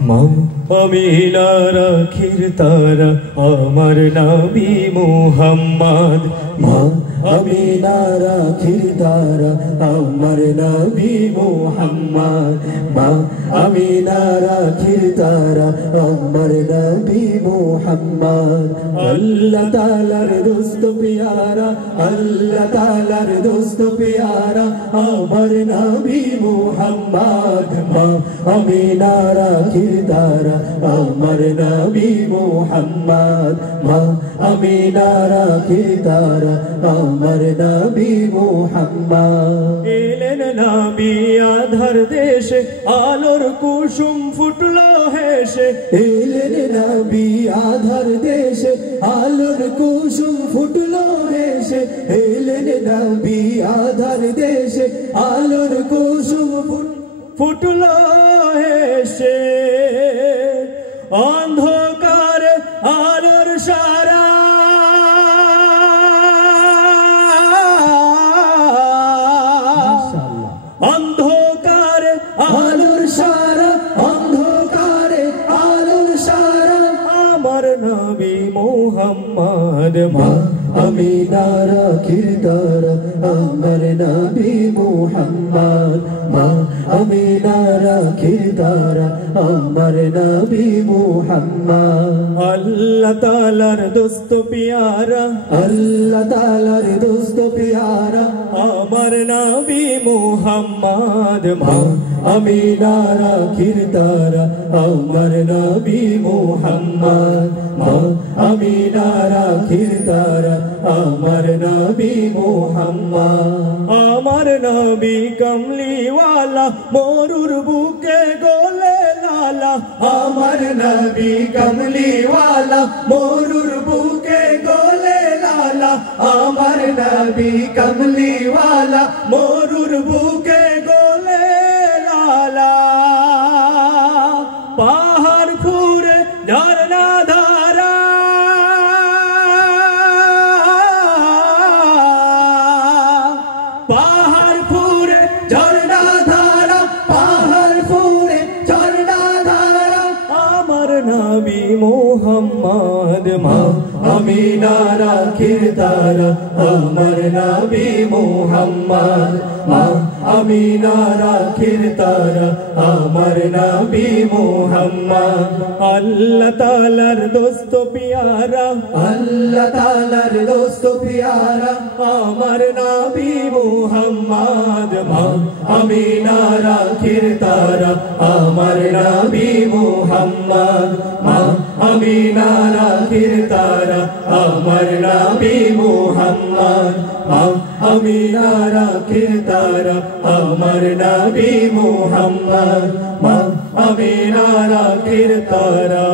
মা আমিনার আখির তারা আমার নবী মুহাম্মদ মা আমিনার আখির তারা আমার নবী মুহাম্মদ মা আমিনার আখির তারা আমার নবী মুহাম্মদ আল্লাহ তাআলার দোস্ত প্যারা আল্লাহ তাআলার দোস্ত প্যারা আমার নবী মুহাম্মদ মা আমিনার আখির তারা আমার নবী মুহাম্মদ মা আমিনার আখির তারা আমার নবী মুহাম্মদ এলেন নবী আধার দেশে আলোর কুসুম ফুটলো হেসে এলেন নবী আধার দেশে আলোর কুসুম ফুটলো হেসে এলেন নবী আধার দেশে আলোর কুসুম ফুটলো হেসে অন্ধকারে আলোর সারা অন্ধকারে আলোর সারা অন্ধকারে আলোর সারা আমার নবী মুহাম্মদ মা আমিনার আখির তারা আমার নবী মুহাম্মদ মা আমিনার আখির তারা আমার নবী মুহাম্মদ আল্লাহ তাআলার দোস্ত প্যারা আল্লাহ তাআলার দোস্ত প্যারা আমার নবী মুহাম্মদ মা আমিনার আখির তারা আমার নবী মুহাম্মদ মা আমিনার আখির তারা আমার নবী মুহাম্মদ আমার নবী কমলিওয়ালা মরুর বুকে গোলে লালা আমার নবী কমলিওয়ালা মরুর বুকে গোলে লালা আমার নবী কমলিওয়ালা মরুর বুকে গোলে লালা পাহাড় ফুরে ঝরনা ধারা পাহাড় ফুরে ঝরনা ধারা পাহাড় ফুরে ঝরনা ধারা আমার নবী মুহাম্মদ মা আমিনার আখির তারা আমার নবী মুহাম্মদ মা আমিনার আখির তারা আমার নবী মুহাম্মদ আল্লাহ তাআলার দোস্ত প্যারা আল্লাহ তাআলার দোস্ত প্যারা আমার নবী মুহাম্মদ মা আমিনার আখির তারা আমার নবী মুহাম্মদ মা আমিনার আখির তারা আমার নবী মুহাম্মদ মা আমিনার আখির তারা আমার নবী মুহাম্মদ মা আমিনার আখির তারা